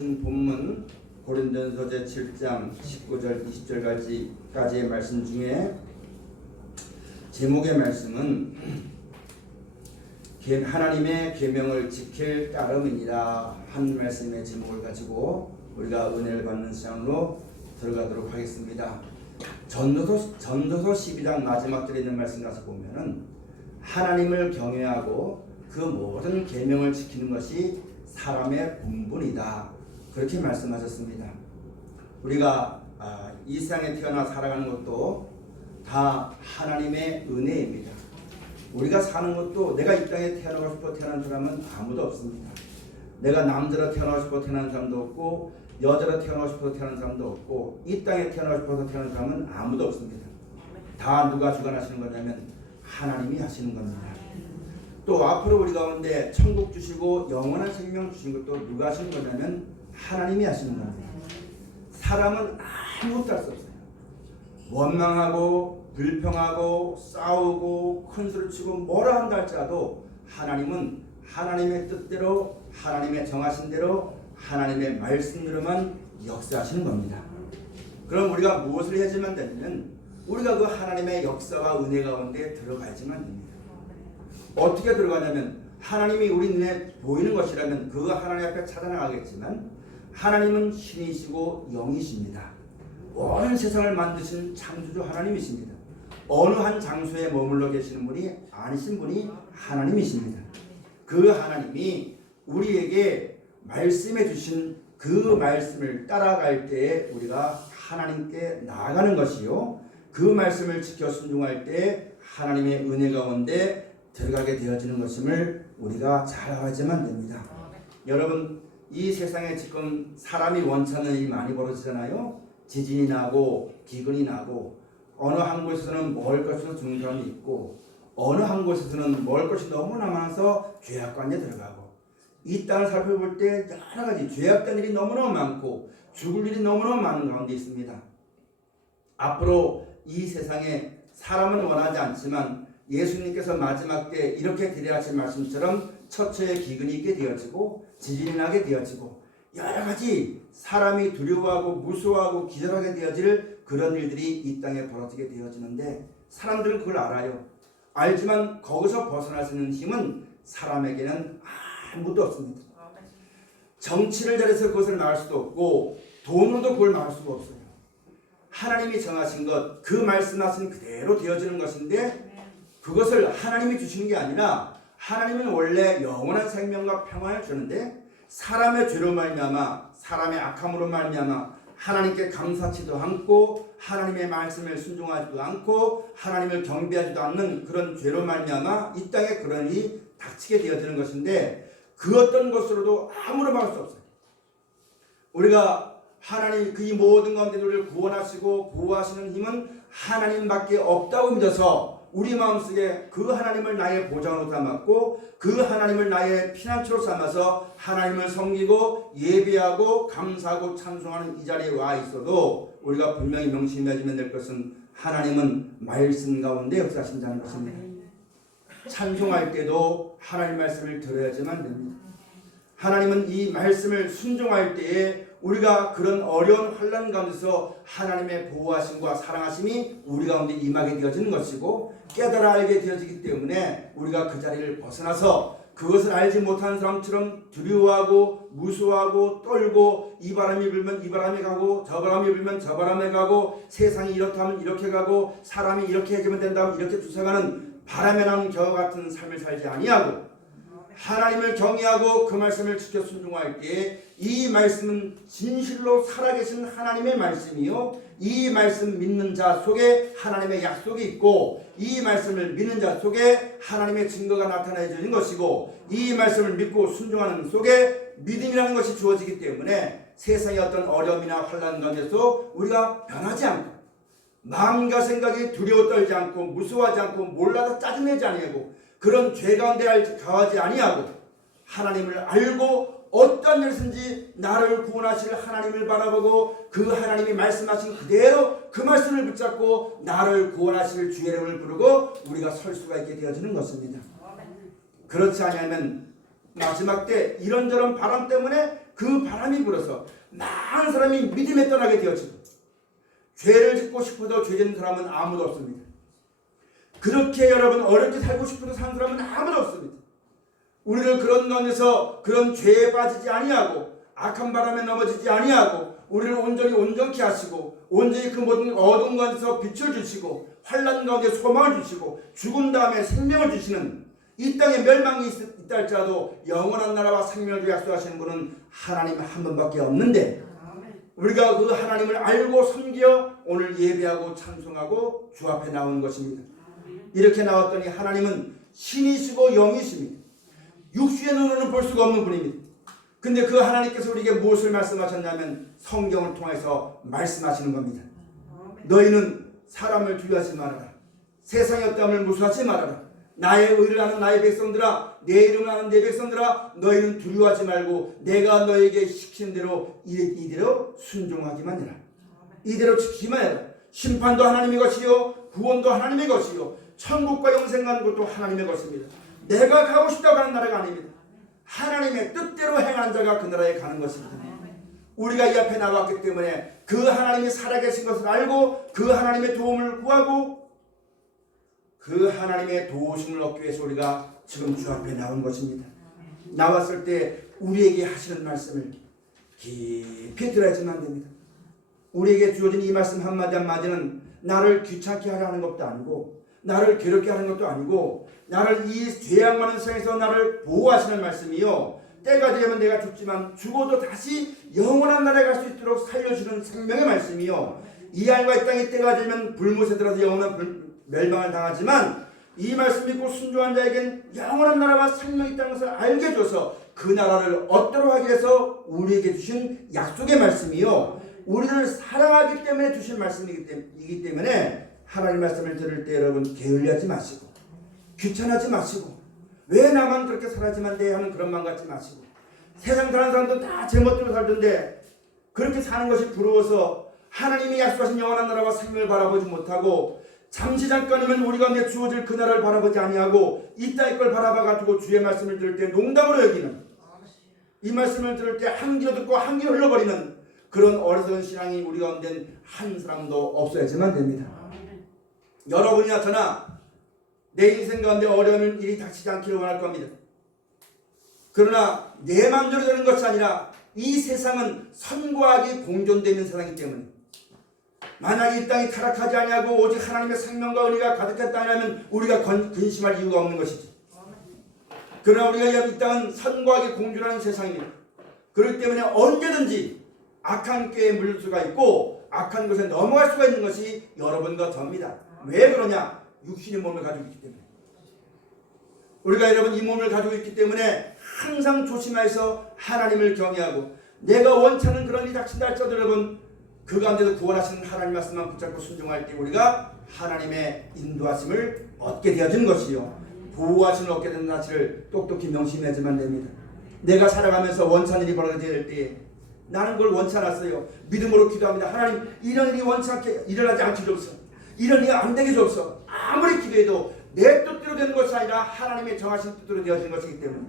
본문 고린도전서 제7장 19절 20절까지의 말씀 중에 제목의 말씀은 하나님의 계명을 지킬 따름이니라 한 말씀의 제목을 가지고 우리가 은혜를 받는 시간으로 들어가도록 하겠습니다. 전도서 12장 마지막 절에 있는 말씀 가서 보면은 하나님을 경외하고 그 모든 계명을 지키는 것이 사람의 본분이다. 그렇게 말씀하셨습니다. 우리가 이 세상에 태어나 살아가는 것도 다 하나님의 은혜입니다. 우리가 사는 것도 내가 이 땅에 태어나고 싶어 태어난 사람은 아무도 없습니다. 내가 남자로 태어나고 싶어 태어난 사람도 없고 여자로 태어나고 싶어 태어난 사람도 없고 이 땅에 태어나고 싶어서 태어난 사람은 아무도 없습니다. 다 누가 주관하시는 거냐면 하나님이 하시는 겁니다. 또 앞으로 우리 가운데 천국 주시고 영원한 생명 주신 것도 누가 하시는 거냐면 하나님이 하시는 겁니다. 사람은 아무것도 할 수 없어요. 원망하고 불평하고 싸우고 큰 소리 치고 뭐라 한다 할지라도 하나님은 하나님의 뜻대로 하나님의 정하신 대로 하나님의 말씀대로만 역사하시는 겁니다. 그럼 우리가 무엇을 해야지만 되냐면 우리가 그 하나님의 역사와 은혜 가운데 들어가야지만 됩니다. 어떻게 들어가냐면 하나님이 우리 눈에 보이는 것이라면 그 하나님 앞에 찾아나가겠지만 하나님은 신이시고 영이십니다. 온 세상을 만드신 창조주 하나님이십니다. 어느 한 장소에 머물러 계시는 분이 아니신 분이 하나님이십니다. 그 하나님이 우리에게 말씀해 주신 그 말씀을 따라갈 때에 우리가 하나님께 나아가는 것이요, 그 말씀을 지켜 순종할 때 하나님의 은혜 가운데 들어가게 되어지는 것임을 우리가 잘 알아야만 됩니다. 여러분, 이 세상에 지금 사람이 원찮은 일이 많이 벌어지잖아요. 지진이 나고 기근이 나고 어느 한 곳에서는 먹을 것으로 죽는 사람이 있고 어느 한 곳에서는 먹을 것이 너무나 많아서 죄악관에 들어가고 이 땅을 살펴볼 때 여러 가지 죄악된 일이 너무너무 많고 죽을 일이 너무너무 많은 가운데 있습니다. 앞으로 이 세상에 사람은 원하지 않지만 예수님께서 마지막 때 이렇게 기대하신 말씀처럼 처처에 기근이 있게 되어지고 지진이 나게 되어지고 여러 가지 사람이 두려워하고 무서워하고 기절하게 되어질 그런 일들이 이 땅에 벌어지게 되어지는데 사람들은 그걸 알아요. 알지만 거기서 벗어날 수 있는 힘은 사람에게는 아무도 없습니다. 정치를 잘해서 그것을 막을 수도 없고 돈으로도 그걸 막을 수가 없어요. 하나님이 정하신 것, 그 말씀하신 그대로 되어지는 것인데 그것을 하나님이 주시는 게 아니라 하나님은 원래 영원한 생명과 평안을 주는데 사람의 죄로 말미암아 사람의 악함으로 말미암아 하나님께 감사치도 않고 하나님의 말씀을 순종하지도 않고 하나님을 경배하지도 않는 그런 죄로 말미암아 이 땅에 그런 일이 닥치게 되어지는 것인데 그 어떤 것으로도 아무런 막을 수 없어요. 우리가 하나님 그 모든 가운데 우리를 구원하시고 보호하시는 힘은 하나님밖에 없다고 믿어서 우리 마음속에 그 하나님을 나의 보장으로 삼았고 그 하나님을 나의 피난처로 삼아서 하나님을 섬기고 예배하고 감사하고 찬송하는 이 자리에 와 있어도 우리가 분명히 명심해야지면 될 것은 하나님은 말씀 가운데 역사하신다는 것입니다. 찬송할 때도 하나님 말씀을 들어야지만 됩니다. 하나님은 이 말씀을 순종할 때에 우리가 그런 어려운 환난 가운데서 하나님의 보호하심과 사랑하심이 우리 가운데 임하게 되어지는 것이고 깨달아 알게 되어지기 때문에 우리가 그 자리를 벗어나서 그것을 알지 못하는 사람처럼 두려워하고 무서워하고 떨고 이 바람이 불면 이 바람에 가고 저 바람이 불면 저 바람에 가고 세상이 이렇다면 이렇게 가고 사람이 이렇게 해주면 된다면 이렇게 쫓아가는 바람에 나는 겨와 같은 삶을 살지 아니하고 하나님을 경외하고 그 말씀을 지켜 순종할 때 이 말씀은 진실로 살아계신 하나님의 말씀이요, 이 말씀 믿는 자 속에 하나님의 약속이 있고 이 말씀을 믿는 자 속에 하나님의 증거가 나타나지는 것이고 이 말씀을 믿고 순종하는 속에 믿음이라는 것이 주어지기 때문에 세상의 어떤 어려움이나 환난 가운데서 우리가 변하지 않고 마음과 생각이 두려워 떨지 않고 무서워하지 않고 몰라서 짜증내지 아니하고 그런 죄 가운데 가하지 아니하고 하나님을 알고 어떤 일이든지 나를 구원하실 하나님을 바라보고 그 하나님이 말씀하신 그대로 그 말씀을 붙잡고 나를 구원하실 주의 이름을 부르고 우리가 설 수가 있게 되어지는 것입니다. 그렇지 않으면 마지막 때 이런저런 바람 때문에 그 바람이 불어서 많은 사람이 믿음에 떠나게 되었지만 죄를 짓고 싶어도 죄 짓는 사람은 아무도 없습니다. 그렇게 여러분 어렵게 살고 싶어도 사는 사람은 아무도 없습니다. 우리를 그런 가운데서 그런 죄에 빠지지 아니하고 악한 바람에 넘어지지 아니하고 우리를 온전히 온전케 하시고 온전히 그 모든 어두운 가운데서 빛을 주시고 환난 가운데 소망을 주시고 죽은 다음에 생명을 주시는 이 땅에 멸망이 있다 할지라도 영원한 나라와 생명을 약속하시는 분은 하나님 한 분밖에 없는데 우리가 그 하나님을 알고 섬겨 오늘 예배하고 찬송하고 주 앞에 나온 것입니다. 이렇게 나왔더니 하나님은 신이시고 영이십니다. 육신의 눈으로는 볼 수가 없는 분입니다. 근데 그 하나님께서 우리에게 무엇을 말씀하셨냐면 성경을 통해서 말씀하시는 겁니다. 너희는 사람을 두려워하지 말아라. 세상의 어떠함을 무수하지 말아라. 나의 의를 아는 나의 백성들아, 내 이름을 아는 내 백성들아, 너희는 두려워하지 말고 내가 너에게 시키는 대로 이대로 순종하기만 해라. 이대로 지키기만 해라. 심판도 하나님의 것이요 구원도 하나님의 것이요 천국과 영생 가는 것도 하나님의 것입니다. 내가 가고 싶다고 하는 나라가 아닙니다. 하나님의 뜻대로 행하는 자가 그 나라에 가는 것입니다. 우리가 이 앞에 나왔기 때문에 그 하나님이 살아계신 것을 알고 그 하나님의 도움을 구하고 그 하나님의 도우심을 얻기 위해서 우리가 지금 주 앞에 나온 것입니다. 나왔을 때 우리에게 하시는 말씀을 깊이 들어야지만 됩니다. 우리에게 주어진 이 말씀 한마디 한마디는 나를 귀찮게 하려 하는 것도 아니고 나를 괴롭게 하는 것도 아니고 나를 이 죄악 많은 세상에서 나를 보호하시는 말씀이요 때가 되면 내가 죽지만 죽어도 다시 영원한 나라에 갈 수 있도록 살려주는 생명의 말씀이요 이 하늘과 이 땅의 때가 되면 불못에 들어서 영원한 멸망을 당하지만 이 말씀 믿고 순종한 자에겐 영원한 나라와 생명이 있다는 것을 알게 해줘서 그 나라를 얻도록 하기 위해서 우리에게 주신 약속의 말씀이요 우리를 사랑하기 때문에 주신 말씀이기 때문에 하나님 말씀을 들을 때 여러분 게을리하지 마시고 귀찮아하지 마시고 왜 나만 그렇게 살아야지만 돼 하는 그런 마음 갖지 마시고 세상 사는 사람도 다 제멋대로 살던데 그렇게 사는 것이 부러워서 하나님이 약속하신 영원한 나라와 생명을 바라보지 못하고 잠시 잠깐이면 우리 가운데 주어질 그 나라를 바라보지 아니하고 이 땅의 걸 바라봐가지고 주의 말씀을 들을 때 농담으로 여기는 이 말씀을 들을 때 한 귀로 듣고 한 귀로 흘러버리는 그런 어리석은 신앙이 우리 가운데 한 사람도 없어야지만 됩니다. 여러분이나 저나 내 인생 가운데 어려운 일이 닥치지 않기를 원할 겁니다. 그러나 내 마음대로 되는 것이 아니라 이 세상은 선과 악이 공존되는 세상이기 때문에 만약에 이 땅이 타락하지 아니하고 오직 하나님의 생명과 은혜가 가득했다 하면 우리가 근심할 이유가 없는 것이지. 그러나 우리가 이 땅은 선과 악이 공존하는 세상입니다. 그렇기 때문에 언제든지 악한 꾀에 물릴 수가 있고 악한 것에 넘어갈 수가 있는 것이 여러분과 저입니다. 왜 그러냐? 육신의 몸을 가지고 있기 때문에. 우리가 여러분 이 몸을 가지고 있기 때문에 항상 조심해서 하나님을 경외하고 내가 원치 않는 그런 일이 닥친다 할지라도 여러분 그 가운데서 구원하시는 하나님 말씀만 붙잡고 순종할 때 우리가 하나님의 인도하심을 얻게 되어진 것이요 보호하심을 얻게 되는 사실을 똑똑히 명심해야지만 됩니다. 내가 살아가면서 원치 않는 일이 벌어질 때 나는 그걸 원치 않았어요. 믿음으로 기도합니다. 하나님 이런 일이 원치 않게 일어나지 않게 주옵소서. 이런 일이 안 되게 주옵소서. 아무리 기도해도 내 뜻대로 되는 것이 아니라 하나님의 정하신 뜻대로 되어진 것이기 때문에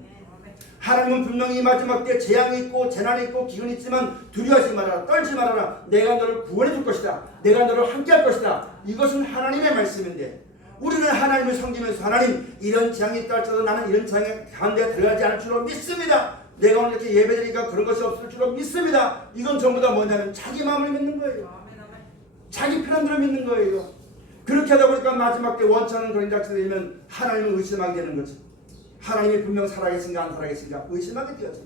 하나님은 분명히 이 마지막 때 재앙이 있고 재난이 있고 기근이 있지만 두려워하지 말아라. 떨지 말아라. 내가 너를 구원해 줄 것이다. 내가 너를 함께 할 것이다. 이것은 하나님의 말씀인데 우리는 하나님을 섬기면서 하나님 이런 재앙이 있다 할지라도 나는 이런 재앙 가운데 들어가지 않을 줄로 믿습니다. 내가 오늘 이렇게 예배드리니까 그런 것이 없을 줄로 믿습니다. 이건 전부 다 뭐냐면 자기 마음을 믿는 거예요. 자기 편한대로 믿는 거예요. 그렇게 하다 보니까 마지막 때 원치 않은 그런 작전이 되면 하나님을 의심하게 되는 거죠. 하나님이 분명 살아계신가 안 살아계신가 의심하게 되어져.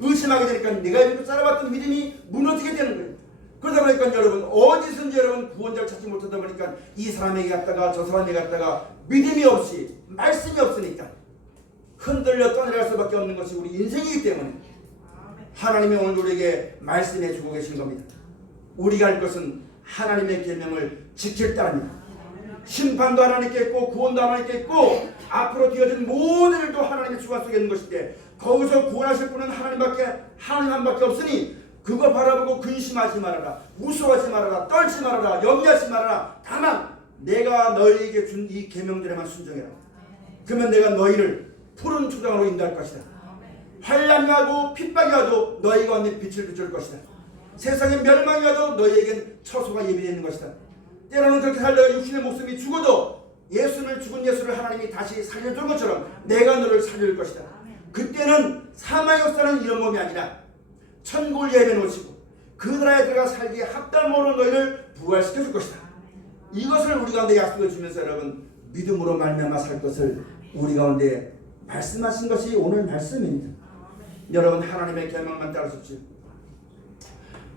의심하게 되니까 내가 이렇게 쌓아봤던 믿음이 무너지게 되는 거예요. 그러다 보니까 여러분 어디선지 여러분 구원자를 찾지 못하다 보니까 이 사람에게 갔다가 저 사람에게 갔다가 믿음이 없이 말씀이 없으니까 흔들려 떠내려갈 수밖에 없는 것이 우리 인생이기 때문에 하나님이 오늘 우리에게 말씀해 주고 계신 겁니다. 우리가 할 것은 하나님의 계명을 지킬 따릅니다. 심판도 하나님께 있고 구원도 하나님께 있고 앞으로 되어진 모든 일도 하나님의 주관 속에 있는 것인데 거기서 구원하실 분은 하나님 한 밖에 없으니 그거 바라보고 근심하지 말아라. 무서워하지 말아라. 떨지 말아라. 염려하지 말아라. 다만 내가 너희에게 준 이 계명들에만 순종해라. 그러면 내가 너희를 푸른 초장으로 인도할 것이다. 환난이 와도 핍박이 와도 너희 가운데 빛을 비출 것이다. 세상에 멸망이 와도 너희에겐 처소가 예비되어 있는 것이다. 때로는 그렇게 살다가 육신의 목숨이 죽어도 예수를 죽은 예수를 하나님이 다시 살려준 것처럼 내가 너를 살릴 것이다. 그때는 사망의 역사는 이런 몸이 아니라 천국을 예배해 놓으시고 그 나라에 들어가 살기에 합당함으로 너희를 부활시켜 줄 것이다. 이것을 우리 가운데 약속해 주면서 여러분 믿음으로 말미암아 살 것을 우리 가운데 말씀하신 것이 오늘 말씀입니다. 여러분 하나님의 계명만 따르십시오.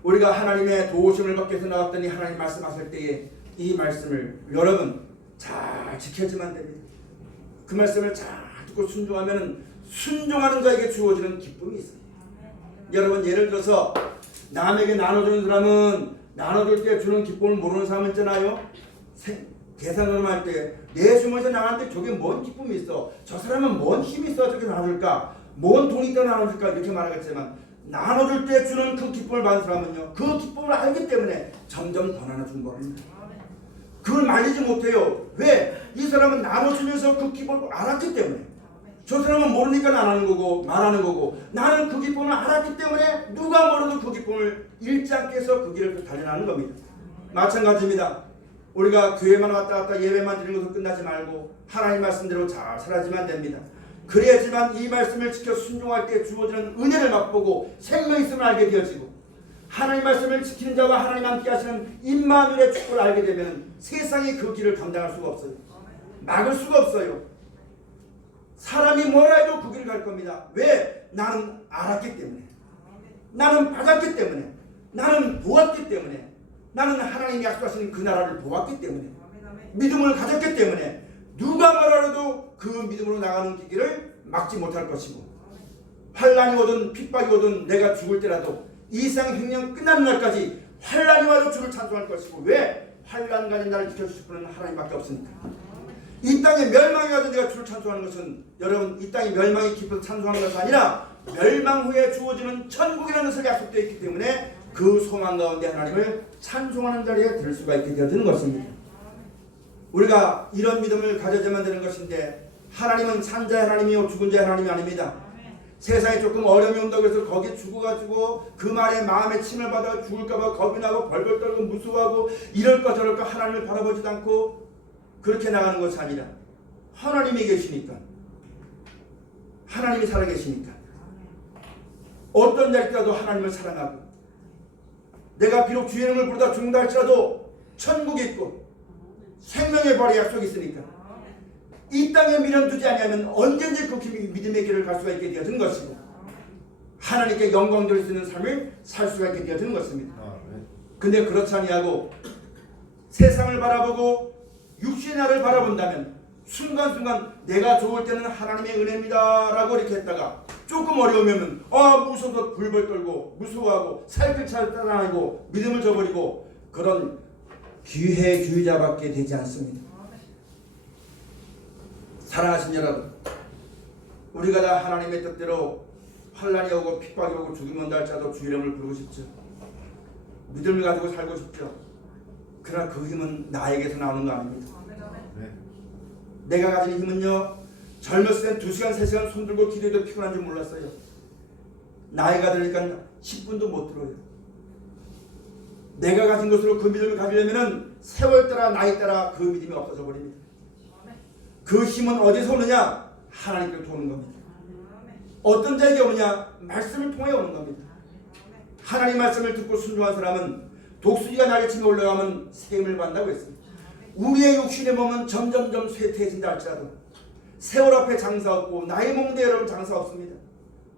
우리가 하나님의 도우심을 받기 위해서 나왔더니 하나님 말씀하실 때에 이 말씀을 여러분 잘 지켜야지만 됩니다. 그 말씀을 잘 듣고 순종하면 순종하는 자에게 주어지는 기쁨이 있어요. 여러분 예를 들어서 남에게 나눠주는 사람은 나눠줄 때 주는 기쁨을 모르는 사람 있잖아요. 계산을 할 때 내 주머니에서 나갔는데 저게 뭔 기쁨이 있어, 저 사람은 뭔 힘이 있어 저게 나눠줄까, 뭔 돈이 있다 나눠줄까 이렇게 말하겠지만 나눠줄 때 주는 그 기쁨을 받은 사람은요 그 기쁨을 알기 때문에 점점 더 나눠주는 겁니다. 그걸 말리지 못해요. 왜? 이 사람은 나눠주면서 그 기쁨을 알았기 때문에. 저 사람은 모르니까 안 하는 거고 말하는 거고 나는 그 기쁨을 알았기 때문에 누가 뭐라도 그 기쁨을 잃지 않게 해서 그 길을 달려나는 겁니다. 마찬가지입니다. 우리가 교회만 왔다 갔다 예배만 드리는 것으로 끝나지 말고 하나님 말씀대로 잘 살아야지만 됩니다. 그래야지만 이 말씀을 지켜 순종할 때 주어지는 은혜를 맛보고 생명이 있음을 알게 되어지고 하나님 말씀을 지키는 자와 하나님 함께 하시는 임마누엘의 축복을 알게 되면 세상이 그 길을 감당할 수가 없어요. 막을 수가 없어요. 사람이 뭐라 해도 그 길을 갈 겁니다. 왜? 나는 알았기 때문에, 나는 받았기 때문에, 나는 보았기 때문에, 나는 하나님이 약속하신 그 나라를 보았기 때문에, 믿음을 가졌기 때문에 누가 뭐라 해도 그 믿음으로 나가는 길을 막지 못할 것이고 환난이 오든 핍박이 오든 내가 죽을 때라도 이 세상 생명 끝나는 날까지 환난이 와도 주를 찬송할 것이고 왜? 환난까지 나를 지켜주실 분은 하나님밖에 없으니까. 이 땅에 멸망이 와도 내가 주를 찬송하는 것은 여러분 이 땅에 멸망이 깊어서 찬송하는 것이 아니라 멸망 후에 주어지는 천국이라는 것을 약속되어 있기 때문에 그 소망 가운데 하나님을 찬송하는 자리에 들 수가 있게 되어지는 것입니다. 우리가 이런 믿음을 가져야만 되는 것인데 하나님은 산 자의 하나님이요 죽은 자의 하나님이 아닙니다. 세상에 조금 어려움이 온다고 해서 거기에 죽어가지고 그 말에 마음에 침을 받아 죽을까봐 겁이 나고 벌벌 떨고 무서워하고 이럴까 저럴까 하나님을 바라보지도 않고 그렇게 나가는 것이 아니라 하나님이 계시니까, 하나님이 살아계시니까 어떤 자리라도 하나님을 사랑하고 내가 비록 주의 이름을 부르다 죽는다 할지라도 천국이 있고 생명의 벌의 약속이 있으니까 이 땅에 미련 두지 아니하면 언제든지 그 믿음의 길을 갈 수가 있게 되어지는 것이고 하나님께 영광 돌릴 수 있는 삶을 살 수가 있게 되어지는 것입니다. 근데 그렇지 아니하고 세상을 바라보고 육신의 나를 바라본다면 순간순간 내가 좋을 때는 하나님의 은혜입니다 라고 이렇게 했다가 조금 어려우면 무서워서 불벌 떨고 무서워하고 살길 찾아다니고 믿음을 저버리고 그런 기회주의자밖에 되지 않습니다. 사랑하신 여러분, 우리가 다 하나님의 뜻대로 환난이 오고 핍박이 오고 죽음이 온다 할지라도 주 이름을 부르고 싶죠. 믿음을 가지고 살고 싶죠. 그러나 그 힘은 나에게서 나오는 거 아닙니다. 내가 가진 힘은요 젊었을 땐 2시간 3시간 손들고 기도해도 피곤한 줄 몰랐어요. 나이가 들으니까 10분도 못 들어요. 내가 가진 것으로 그 믿음을 가지려면 세월 따라 나이 따라 그 믿음이 없어져 버립니다. 그 힘은 어디서 오느냐? 하나님께로부터 오는 겁니다. 어떤 자에게 오느냐? 말씀을 통해 오는 겁니다. 하나님 말씀을 듣고 순종한 사람은 독수리가 날개 치며 올라가면 샘을 받는다고 했습니다. 우리의 육신의 몸은 점점점 쇠퇴해진다 할지라도 세월 앞에 장사 없고 나이 먹는데 여러분 장사 없습니다.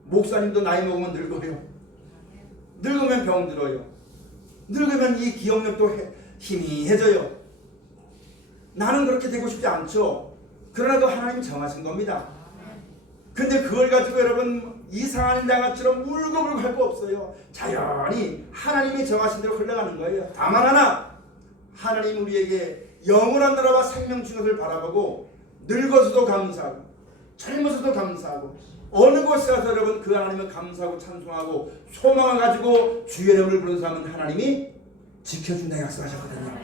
목사님도 나이 먹으면 늙어요. 늙으면 병들어요. 늙으면 이 기억력도 희미해져요. 나는 그렇게 되고 싶지 않죠. 그러나 그 하나님이 정하신 겁니다. 근데 그걸 가지고 여러분 이상한 장아처럼 울고불고 할 거 없어요. 자연히 하나님이 정하신 대로 흘러가는 거예요. 다만 하나, 하나님 우리에게 영원한 나라와 생명 주신 것을 바라보고 늙어서도 감사하고 젊어서도 감사하고 어느 곳에 가서 여러분 그 하나님을 감사하고 찬송하고 소망을 가지고 주의 이름을 부르는 사람은 하나님이 지켜준다 약속하셨거든요.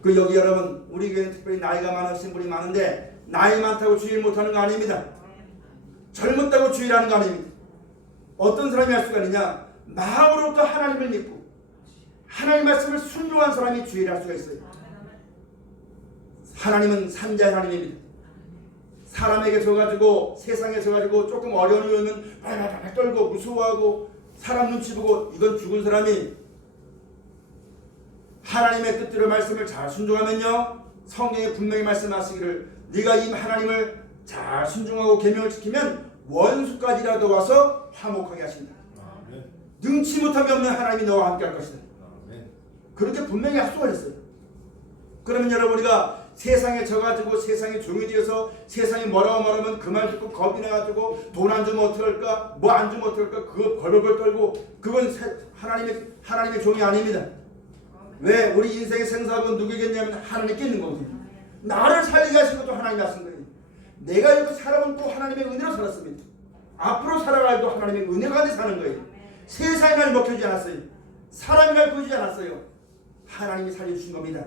그 여기 여러분 우리 교회는 특별히 나이가 많으신 분이 많은데 나이 많다고 주일 못하는 거 아닙니다. 젊었다고 주일하는 거 아닙니다. 어떤 사람이 할 수가 있느냐? 마음으로부터 하나님을 믿고 하나님 말씀을 순종한 사람이 주의를 할 수가 있어요. 하나님은 산자의 하나님입니다. 사람에게 져가지고 세상에 져가지고 조금 어려운 일이 오면 발발발 떨고 무서워하고 사람 눈치 보고 이건 죽은 사람이 하나님의 뜻대로 말씀을 잘 순종하면요, 성경에 분명히 말씀하시기를 네가 이 하나님을 잘 순종하고 계명을 지키면 원수까지라도 와서 화목하게 하신다. 아멘. 능치 못함이 없는 하나님이 너와 함께 할 것이다. 아멘. 그렇게 분명히 약속을 했어요. 그러면 여러분, 우리가 세상에 져가지고 세상에 종이 되어서 세상이 뭐라고 말하면 그 말 듣고 겁이 나가지고 돈 안 주면 어떡할까, 뭐 안 주면 어떡할까, 그거 벌벌벌 떨고, 그건 하나님의 종이 아닙니다. 왜? 우리 인생의 생사하고 누구겠냐면 하나님께 있는 거거든요. 나를 살리게 하신 것도 하나님이 하신 거예요. 내가 이렇게 살아온 또 하나님의 은혜로 살았습니다. 앞으로 살아갈도 하나님의 은혜가 가득 사는 거예요. 세상이 날 먹혀주지 않았어요. 사람이 날 구해주지 않았어요. 하나님이 살려주신 겁니다.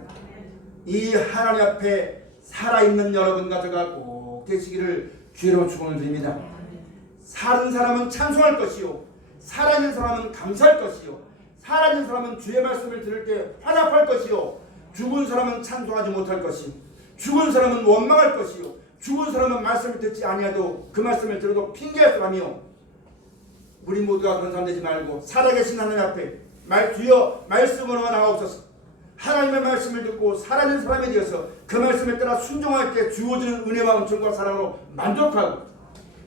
이 하나님 앞에 살아있는 여러분과 저가 꼭 되시기를 주로 축원을 드립니다. 사는 사람은 찬송할 것이요, 살아있는 사람은 감사할 것이요, 살아있는 사람은 주의 말씀을 들을 때 화답할 것이요, 죽은 사람은 찬송하지 못할 것이요, 죽은 사람은 원망할 것이요, 죽은 사람은 말씀을 듣지 아니하도 그 말씀을 들어도 핑계할 사람이요. 우리 모두가 그런 사람 되지 말고 살아계신 하나님 앞에 주여 말씀으로 나가옵소서. 하나님의 말씀을 듣고 살아있는 사람이 되어서 그 말씀에 따라 순종할 때 주어지는 은혜와 은총과 사랑으로 만족하고,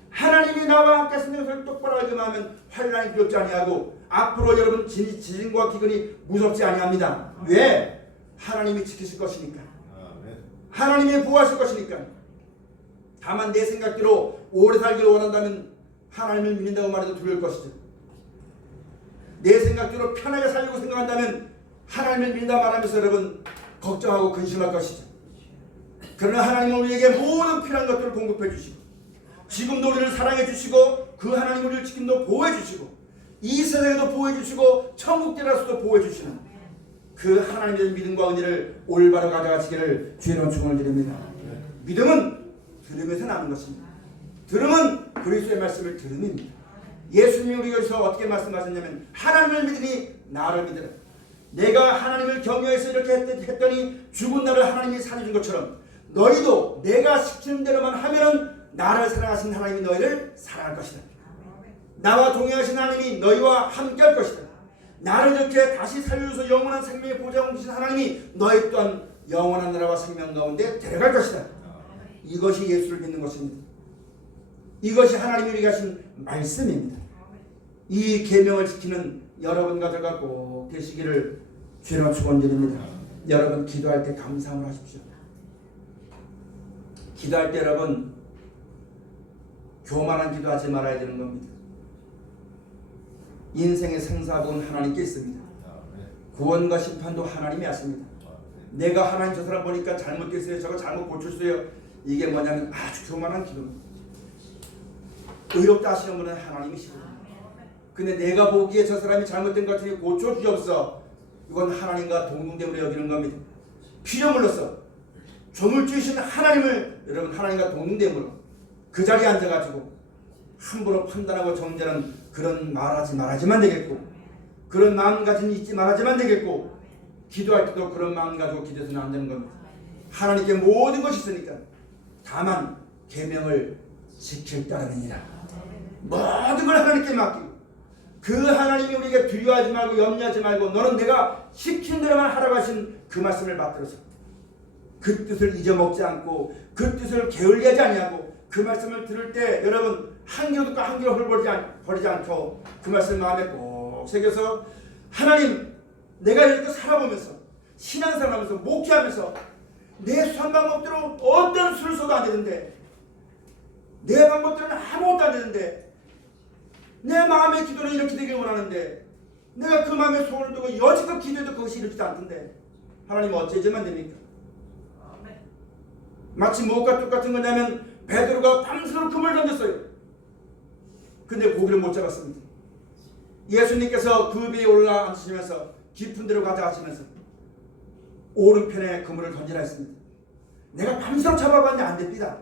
하나님이 나와 함께 성경을 똑바로 알기만 하면 환난이 두렵지 아니하고 앞으로 여러분 지진과 기근이 무섭지 아니합니다. 왜? 하나님이 지키실 것이니까. 하나님이 보호하실 것이니까. 다만 내 생각대로 오래 살기를 원한다면 하나님을 믿는다고 말해도 두려울 것이죠. 내 생각대로 편하게 살려고 생각한다면 하나님을 믿는다 말하면서 여러분 걱정하고 근심할 것이죠. 그러나 하나님은 우리에게 모든 필요한 것들을 공급해 주시고, 지금도 우리를 사랑해 주시고, 그 하나님 우리를 지금도 보호해 주시고, 이 세상에도 보호해 주시고, 천국 들어가서도 보호해 주시는 그 하나님에 대한 믿음과 은혜를 올바로 가져가시기를 주의로 축원을 드립니다. 믿음은 들으면서 나는 것입니다. 들음은 그리스도의 말씀을 들음입니다. 예수님이 우리에게서 어떻게 말씀하셨냐면 하나님을 믿으니 나를 믿으라. 내가 하나님을 경외해서 이렇게 했더니 죽은 나를 하나님이 살려준 것처럼 너희도 내가 시키는 대로만 하면은 나를 사랑하신 하나님이 너희를 사랑할 것이다. 나와 동행하신 하나님이 너희와 함께 할 것이다. 나를 이렇게 다시 살려줘서 영원한 생명의 보장을 주신 하나님이 너희 또한 영원한 나라와 생명 가운데 데려갈 것이다. 이것이 예수를 믿는 것입니다. 이것이 하나님이 우리에게 하신 말씀입니다. 이 계명을 지키는 여러분과 저가 꼭 되시기를 주님으로 축원드립니다. 여러분 기도할 때 감사함을 하십시오. 기도할 때 여러분 교만한 기도하지 말아야 되는 겁니다. 인생의 생사복은 하나님께 있습니다. 구원과 심판도 하나님이 하십니다. 내가 하나님 저 사람 보니까 잘못됐어요, 저거 잘못 고쳤어요, 이게 뭐냐면 아주 교만한 기도입니다. 의롭다 하시는 분은 하나님이시고, 근데 내가 보기에 저 사람이 잘못된 것 같으니 고쳐주옵소서, 이건 하나님과 동등됨으로 여기는 겁니다. 피조물로서 조물주이신 하나님을 여러분 하나님과 동등됨으로 그 자리에 앉아가지고 함부로 판단하고 정죄하는 그런 말하지만 되겠고, 그런 마음가짐이 있지 말하지만 되겠고, 기도할 때도 그런 마음 가지고 기도해서는 안 되는 겁니다. 하나님께 모든 것이 있으니까 다만 계명을 지킬 따름이니라. 모든 걸 하나님께 맡기고, 그 하나님이 우리에게 두려워하지 말고 염려하지 말고 너는 내가 시킨 대로만 하라고 하신 그 말씀을 받들어서 그 뜻을 잊어먹지 않고 그 뜻을 게을리하지 아니하고 그 말씀을 들을 때 여러분 한 귀로 듣고 한 귀로 버리지 않고 그 말씀 마음에 꼭 새겨서 하나님, 내가 이렇게 살아보면서 신앙생활하면서 목회하면서 내 수한 방법대로 어떤 술소도 안 되는데, 내 방법대로는 아무것도 안 되는데, 내 마음의 기도는 이렇게 되길 원하는데 내가 그 마음에 소원을 두고 여지껏 기도해도 그것이 이렇지도 않던데 하나님 어째야만 됩니까? 마치 무엇과 똑같은 거냐면 베드로가 밤새도록 금을 던졌어요. 근데 고기를 못 잡았습니다. 예수님께서 그 배에 올라앉으시면서 깊은 데로 가자 하시면서 오른편에 그물을 던지라 했습니다. 내가 밤새도록 잡아봤는데 안 됩니다.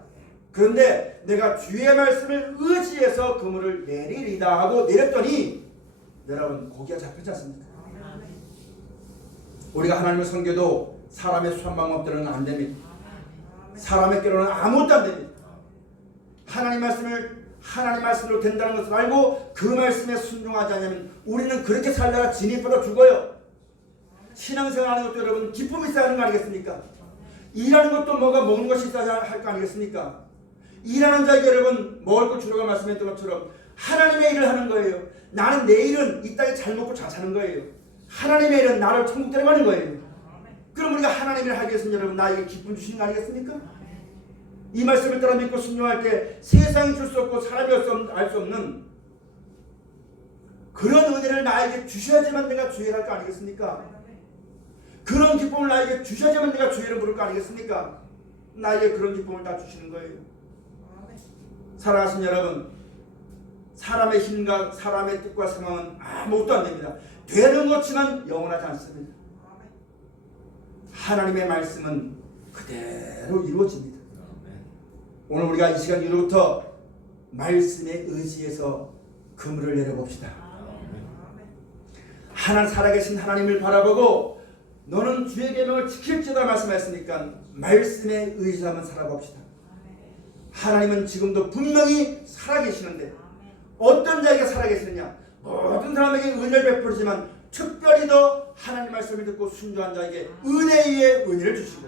그런데 내가 주의 말씀을 의지해서 그물을 내리리다 하고 내렸더니 여러분 고기가 잡혔지 않습니까? 우리가 하나님을 섬겨도 사람의 수한 방법대로는 안 됩니다. 사람의 꾀로는 아무것도 안 됩니다. 하나님 말씀으로 된다는 것을 알고 그 말씀에 순종하지 않으면 우리는 그렇게 살다가 진입보다 죽어요. 신앙생활하는 것도 여러분 기쁨이 있어야 하는 거 아니겠습니까? 일하는 것도 뭐가 먹는 것이 있어야 할 거 아니겠습니까? 일하는 자에게 여러분 먹을 것 주라고 말씀했던 것처럼 하나님의 일을 하는 거예요. 나는 내 일은 이 땅에 잘 먹고 잘 사는 거예요. 하나님의 일은 나를 천국 데려가는 거예요. 그럼 우리가 하나님의 일을 하기 위해서는 여러분 나에게 기쁨 주시는 거 아니겠습니까? 이 말씀을 따라 믿고 순종할 때 세상이 줄 수 없고 사람이 알 수 없는 그런 은혜를 나에게 주셔야지만 내가 주의를 할 거 아니겠습니까? 그런 기쁨을 나에게 주셔야지만 내가 주의를 부를 거 아니겠습니까? 나에게 그런 기쁨을 다 주시는 거예요. 사랑하신 여러분, 사람의 힘과 사람의 뜻과 상황은 아무것도 안 됩니다. 되는 것지만 영원하지 않습니다. 하나님의 말씀은 그대로 이루어집니다. 오늘 우리가 이 시간 이후부터 말씀에 의지해서 그물을 내려봅시다. 하나님 살아계신 하나님을 바라보고 너는 주의 계명을 지킬지어다 말씀하셨으니까 말씀에 의지해서 한번 살아봅시다. 하나님은 지금도 분명히 살아계시는데 어떤 자에게 살아계시느냐? 모든 사람에게 은혜를 베푸시지만 특별히 더 하나님 말씀을 듣고 순종한 자에게 은혜 위에 은혜를 주시고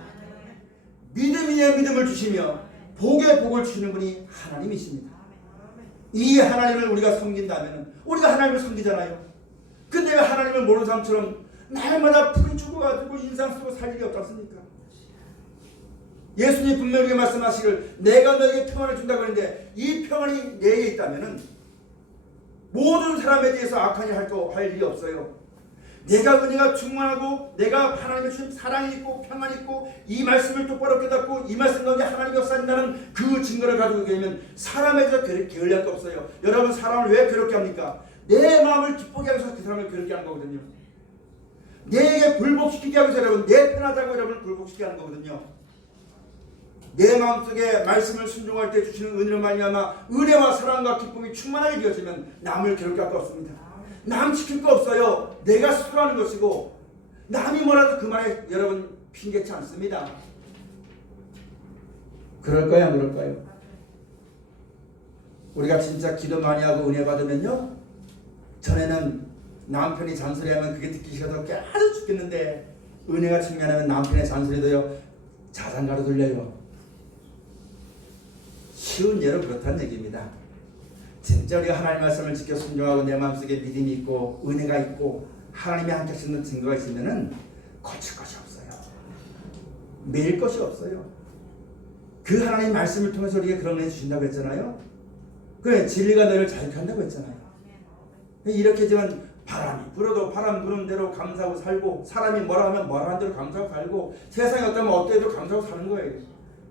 믿음 위에 믿음을 주시며 복에 복을 주시는 분이 하나님이십니다. 이 하나님을 우리가 섬긴다면 우리가 하나님을 섬기잖아요. 근데 왜 하나님을 모르는 사람처럼 날마다 풀이 죽어가지고 인상 쓰고 살 일이 없지 않습니까? 예수님 분명히 말씀하시길 내가 너에게 평안을 준다고 했는데 이 평안이 내게 있다면 모든 사람에 대해서 악한 일 할 일이 없어요. 내가 은혜가 충만하고 내가 하나님의 주신 사랑이 있고 평안이 있고 이 말씀을 똑바로 깨닫고 이 말씀 가운데 하나님이 역사한다는 그 증거를 가지고 계면 사람에서 게을리할 게 없어요. 여러분 사람을 왜 괴롭게 합니까? 내 마음을 기쁘게 하기 위해서 그 사람을 괴롭게 하는 거거든요. 내게 굴복시키게 하기 위해서 여러분 내 편하다고 여러분을 굴복시키게 하는 거거든요. 내 마음속에 말씀을 순종할 때 주시는 은혜로 말미암아 은혜와 사랑과 기쁨이 충만하게 되어지면 남을 괴롭게 할 거 없습니다. 남 지킬 거 없어요. 내가 스스로 하는 것이고 남이 뭐라도 그 말에 여러분 핑계치 않습니다. 그럴까요? 안 그럴까요? 우리가 진짜 기도 많이 하고 은혜 받으면요 전에는 남편이 잔소리하면 그게 듣기 싫어서 깨져 죽겠는데 은혜가 충만하면 남편의 잔소리도요 자장가로 들려요. 쉬운 예로 그렇다는 얘기입니다. 진짜 우리가 하나님 말씀을 지켜 순종하고 내 마음속에 믿음이 있고 은혜가 있고 하나님이 함께 하시는 증거가 있으면은 거칠 것이 없어요. 매일 것이 없어요. 그 하나님 말씀을 통해서 우리에게 그런 은혜 주신다고 했잖아요. 그래 진리가 너를 자유케 한다고 했잖아요. 이렇게 지금 바람이 불어도 바람 부는 대로 감사하고 살고 사람이 뭐라 하면 뭐라 하는 대로 감사하고 살고 세상이 어떠면 어때도 감사하고 사는 거예요.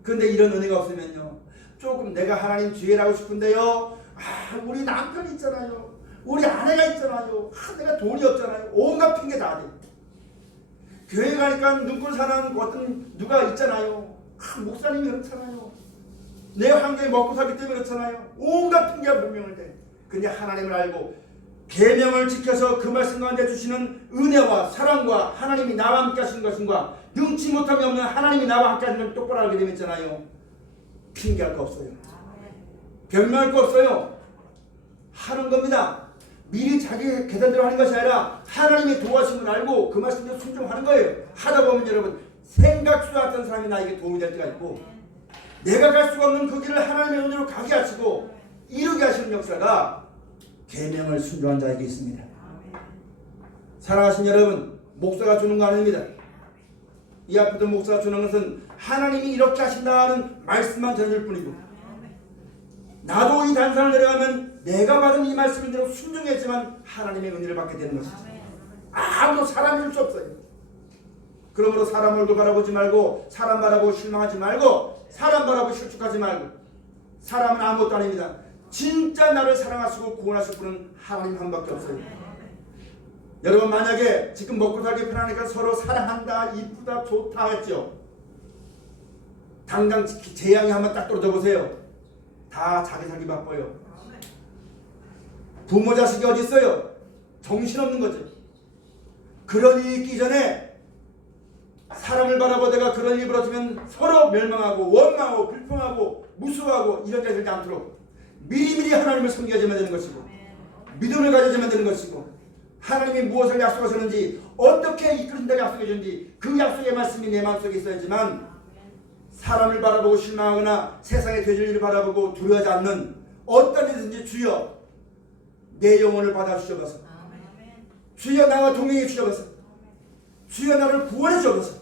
그런데 이런 은혜가 없으면요 조금 내가 하나님 주의를 하고 싶은데요 우리 남편이 있잖아요. 우리 아내가 있잖아요. 내가 돈이 없잖아요. 온갖 핑계 다 돼. 교회 가니까 눈꼴 사는 어떤 누가 있잖아요. 목사님이 그렇잖아요. 내 환경에 먹고 살기 때문에 그렇잖아요. 온갖 핑계가 분명할 때. 근데 하나님을 알고 계명을 지켜서 그 말씀 가운데 주시는 은혜와 사랑과 하나님이 나와 함께 하시는 것인가 능치 못함이 없는 하나님이 나와 함께 하시는 걸 똑바로 알게 되면 있잖아요. 핑계할 거 없어요. 변명할 거 없어요. 하는 겁니다. 미리 자기 계산대로 하는 것이 아니라 하나님의 도와주심을 알고 그 말씀대로 순종하는 거예요. 하다 보면 여러분 생각지도 않았던 사람이 나에게 도움이 될 때가 있고 내가 갈 수가 없는 그 길을 하나님의 은혜로 가게 하시고 이루게 하시는 역사가 계명을 순종한 자에게 있습니다. 사랑하신 여러분 목사가 주는 거 아닙니다. 이 앞에도 목사가 주는 것은 하나님이 이렇게 하신다는 말씀만 전할 뿐이고 나도 이 단상을 내려가면 내가 받은 이 말씀대로 순종했지만 하나님의 은혜를 받게 되는 것입니다. 아무도 사람이 줄 수 없어요. 그러므로 사람 얼굴 바라보지 말고 사람 바라보고 실망하지 말고 사람 바라보고 실축하지 말고 사람은 아무것도 아닙니다. 진짜 나를 사랑하시고 구원하실 분은 하나님 한 밖에 없어요. 여러분 만약에 지금 먹고 살기 편하니까 서로 사랑한다 이쁘다 좋다 했죠. 당장 재앙이 한번 딱 떨어져 보세요. 다 자기 살기 바빠요. 부모 자식이 어디 있어요? 정신없는 거죠. 그런 일이 있기 전에 사람을 바라보다가 그런 일이 벌어지면 서로 멸망하고 원망하고 불평하고 무수하고 이런 데 되지 않도록 미리미리 하나님을 섬겨야지만 되는 것이고 믿음을 가져야지만 되는 것이고 하나님이 무엇을 약속하셨는지 어떻게 이끌어준다고 약속해 주는지 그 약속의 말씀이 내 마음속에 있어야지만 사람을 바라보고 실망하거나 세상의 되질 일을 바라보고 두려워하지 않는 어떤 일이든지 주여 내 영혼을 받아 주셔서 주여 나와 동행해 주셔서 주여 나를 구원해 주셔서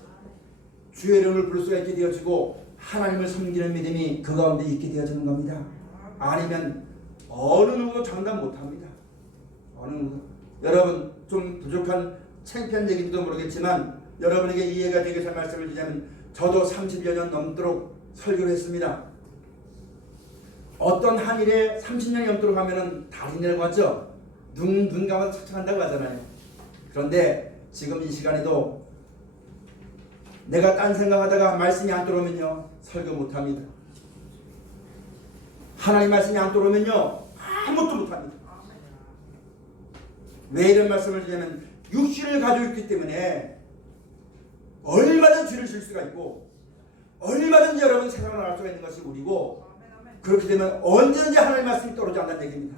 주의 이름을 부를 수가 있게 되어지고 하나님을 섬기는 믿음이 그 가운데 있게 되어지는 겁니다. 아니면 어느 누구도 장담 못합니다. 어느 누구도. 여러분 좀 부족한 창피한 얘기인지도 모르겠지만 여러분에게 이해가 되게 잘 말씀을 드리자면 저도 30여 년 넘도록 설교를 했습니다. 어떤 한 일에 30년이 넘도록 하면은 달인이라고 하죠. 눈 감아 착착한다고 하잖아요. 그런데 지금 이 시간에도 내가 딴 생각하다가 말씀이 안 들어오면요 설교 못합니다. 하나님 말씀이 안 들어오면요 아무것도 못합니다. 왜 이런 말씀을 드리냐면 육신을 가지고 있기 때문에 얼마든지 죄를 질 수가 있고 얼마든지 여러분 세상을 알 수가 있는 것이 우리고 그렇게 되면 언제든지 하나님의 말씀이 떨어지지 않는다는 얘기입니다.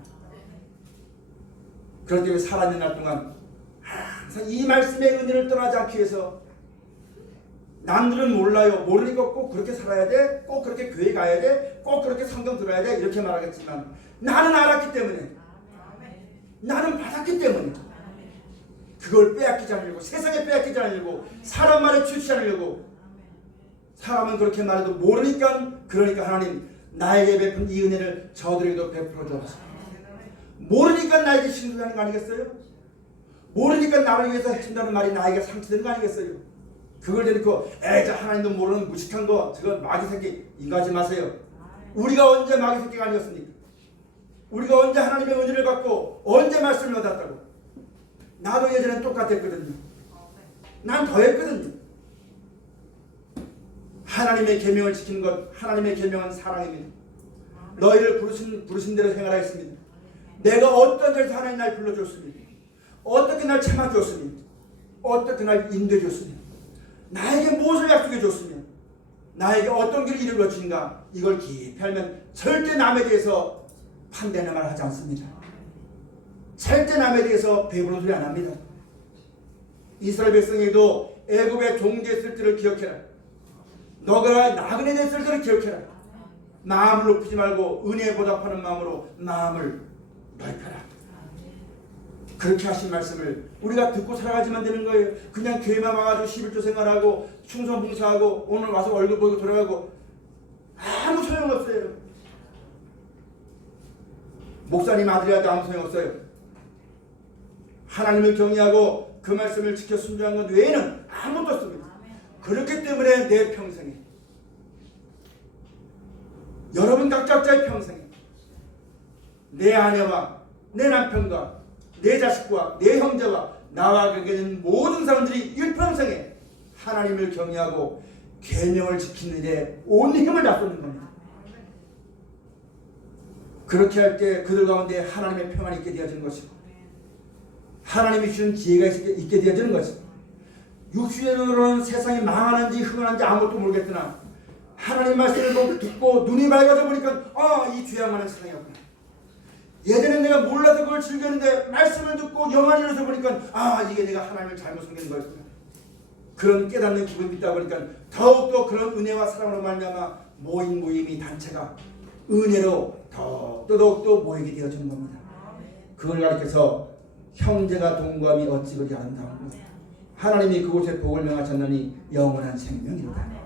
그렇기 때문에 살아있는 날 동안 항상 이 말씀의 은혜를 떠나지 않기 위해서 남들은 몰라요. 모르니까 꼭 그렇게 살아야 돼. 꼭 그렇게 교회 가야 돼. 꼭 그렇게 성경 들어야 돼. 이렇게 말하겠지만 나는 알았기 때문에 나는 받았기 때문에 그걸 빼앗기지 않으려고 세상에 빼앗기지 않으려고 사람 말에 치우치지 않으려고 사람은 그렇게 말해도 모르니까 그러니까 하나님 나에게 베푼 이 은혜를 저들에게도 베풀어 주옵소서. 모르니까 나에게 신뢰하는 거 아니겠어요? 모르니까 나를 위해서 해준다는 말이 나에게 상처되는 거 아니겠어요? 그걸 대놓고 저 하나님도 모르는 무식한 거 저거 마귀 새끼 이거 하지 마세요. 우리가 언제 마귀 새끼가 아니었습니까? 우리가 언제 하나님의 은혜를 받고 언제 말씀을 받았다고? 나도 예전엔 똑같았거든요. 난 더했거든요. 하나님의 계명을 지키는 것 하나님의 계명은 사랑입니다. 너희를 부르신 대로 행하라 했습니다. 내가 어떤 데서 하나님 날 불러줬습니다. 어떻게 날 참아줬습니다. 어떻게 날 인도해줬습니다. 나에게 무엇을 약속해 줬으면 나에게 어떤 길을 이루어 주는가 이걸 깊이 알면 절대 남에 대해서 판단의 말을 하지 않습니다. 절대 남에 대해서 배부른 소리 안 합니다. 이스라엘 백성에게도 애굽의 종되었을 때를 기억해라. 너가 나그네 됐을 때를 기억해라. 마음을 높이지 말고 은혜에 보답하는 마음으로 마음을 넓혀라. 그렇게 하신 말씀을 우리가 듣고 살아가지만 되는 거예요. 그냥 교회만 와가지고 11조 생활하고 충성봉사하고 오늘 와서 월급 벌고 돌아가고 아무 소용없어요. 목사님 아들이라도 아무 소용없어요. 하나님을 경외하고 그 말씀을 지켜 순종한 것 외에는 아무것도 없습니다. 그렇기 때문에 내 평생에 여러분 각자의 평생에 내 아내와 내 남편과 내 자식과 내 형제와 나와 관계된 모든 사람들이 일평생에 하나님을 경외하고 계명을 지키는 일에 온 힘을 다 쏟는 겁니다. 그렇게 할 때 그들 가운데 하나님의 평안이 있게 되어지는 것이고 하나님이 주신 지혜가 있게 되어지는 것이고 육신으로는 세상이 망하는지 흥하는지 아무것도 모르겠으나 하나님 말씀을 듣고 눈이 밝아져 보니까 이 죄악만한 세상이었구나. 예전에 내가 몰라서 그걸 즐겼는데 말씀을 듣고 영안이 일어서 보니까 이게 내가 하나님을 잘못 섬기는 거였구나. 그런 깨닫는 기분이 있다 보니까 더욱더 그런 은혜와 사랑으로 말미암아 모임이 단체가 은혜로 더욱더 모이게 되어지는 겁니다. 그걸 가리켜서 형제가 동감이 어찌 그리 아름다운 것 하나님이 그곳에 복을 명하셨느니 영원한 생명이로다.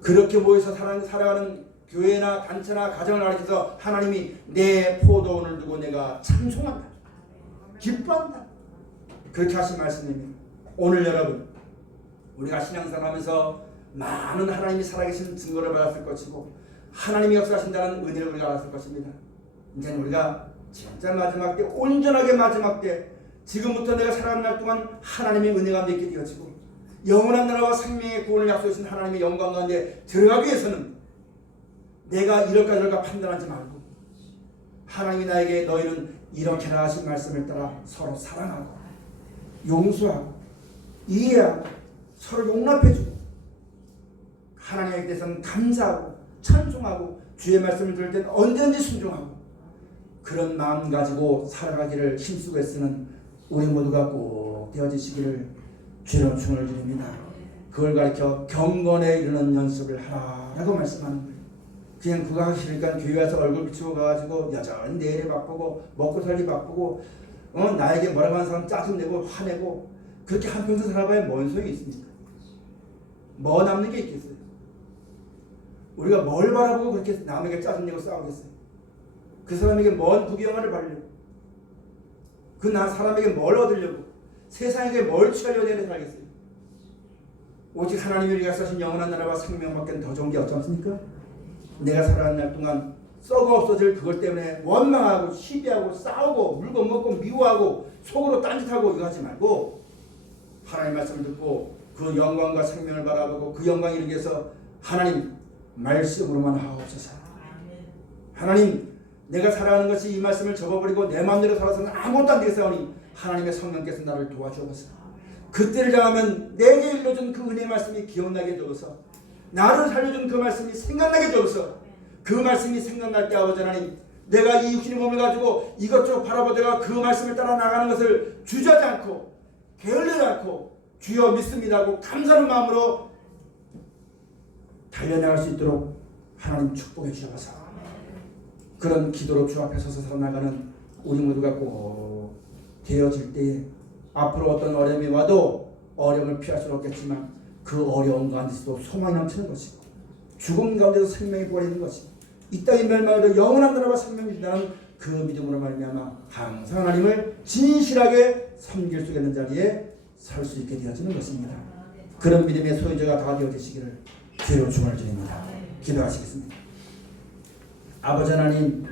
그렇게 모여서 살아가는 교회나 단체나 가정을 가리켜서 하나님이 내 포도원을 두고 내가 찬송한다. 기뻐한다. 그렇게 하신 말씀입니다. 오늘 여러분 우리가 신앙생활하면서 많은 하나님이 살아계신 증거를 받았을 것이고 하나님이 역사하신다는 은혜를 우리가 알았을 것입니다. 이제는 우리가 진짜 마지막 때 온전하게 마지막 때 지금부터 내가 살아가는 날 동안 하나님의 은혜가 맺게 되어지고 영원한 나라와 생명의 구원을 약속하신 하나님의 영광 가운데 들어가기 위해서는 내가 이럴까 저럴까 판단하지 말고 하나님이 나에게 너희는 이렇게라 하신 말씀을 따라 서로 사랑하고 용서하고 이해하고 서로 용납해주고 하나님에 대해서는 감사하고 찬송하고 주의 말씀을 들을 때는 언제든지 순종하고 그런 마음 가지고 살아가기를 힘쓰고 애쓰는 우리 모두가 꼭 되어지시기를 주의 충을 드립니다. 그걸 가르쳐 경건에 이르는 연습을 하라라고 말씀하는 거예요. 그냥 그거 하기 싫으니까 교회 와서 얼굴 비추고 가가지고 여전히 내일에 바쁘고 먹고 살기 바쁘고 나에게 뭐라고 하는 사람 짜증내고 화내고 그렇게 한평생 살아봐야 뭔 소용이 있습니까? 뭐 남는 게 있겠어요? 우리가 뭘 바라보고 그렇게 남에게 짜증내고 싸우겠어요? 그 사람에게 뭔 부귀영화를 바르려고 그 사람에게 뭘 얻으려고 세상에게 뭘 취하려고 내내 살겠어요? 오직 하나님이 우리가 사신 영원한 나라와 생명밖에 더 좋은 게 없지 않습니까? 내가 살아가는 날 동안 썩어 없어질 그것 때문에 원망하고 시비하고 싸우고 물건 먹고 미워하고 속으로 딴짓하고 이거 하지 말고 하나님 말씀을 듣고 그 영광과 생명을 바라보고 그 영광을 이루기 위해서 하나님 말씀으로만 하옵소서. 하나님 내가 살아가는 것이 이 말씀을 접어버리고 내 마음대로 살아서는 아무것도 안 되겠사오니 하나님의 성령께서 나를 도와주옵소서. 그때를 향하면 내게 일러준 그 은혜의 말씀이 기억나게 해주옵소서. 나를 살려준 그 말씀이 생각나게 해주옵소서. 그 말씀이 생각날 때 아버지 하나님 내가 이 육신의 몸을 가지고 이것저것 바라보다가 그 말씀을 따라 나가는 것을 주저하지 않고 게을리지 않고 주여 믿습니다 하고 감사하는 마음으로 달려나갈 수 있도록 하나님 축복해 주셔서 그런 기도로 주 앞에 서서 살아나가는 우리 모두가 꼭 되어질 때에 앞으로 어떤 어려움이 와도 어려움을 피할 수는 없겠지만 그 어려움 가운데서도 소망이 넘치는 것이고 죽음 가운데서 생명이 버리는 것이고 이 땅의 멸망으로 영원한 나라와 생명이 있다는 그 믿음으로 말미암아 항상 하나님을 진실하게 섬길 수 있는 자리에 설 수 있게 되어지는 것입니다. 그런 믿음의 소유자가 다 되어지시기를 주로 축원을 드립니다. 기도하시겠습니다. 아버지 하나님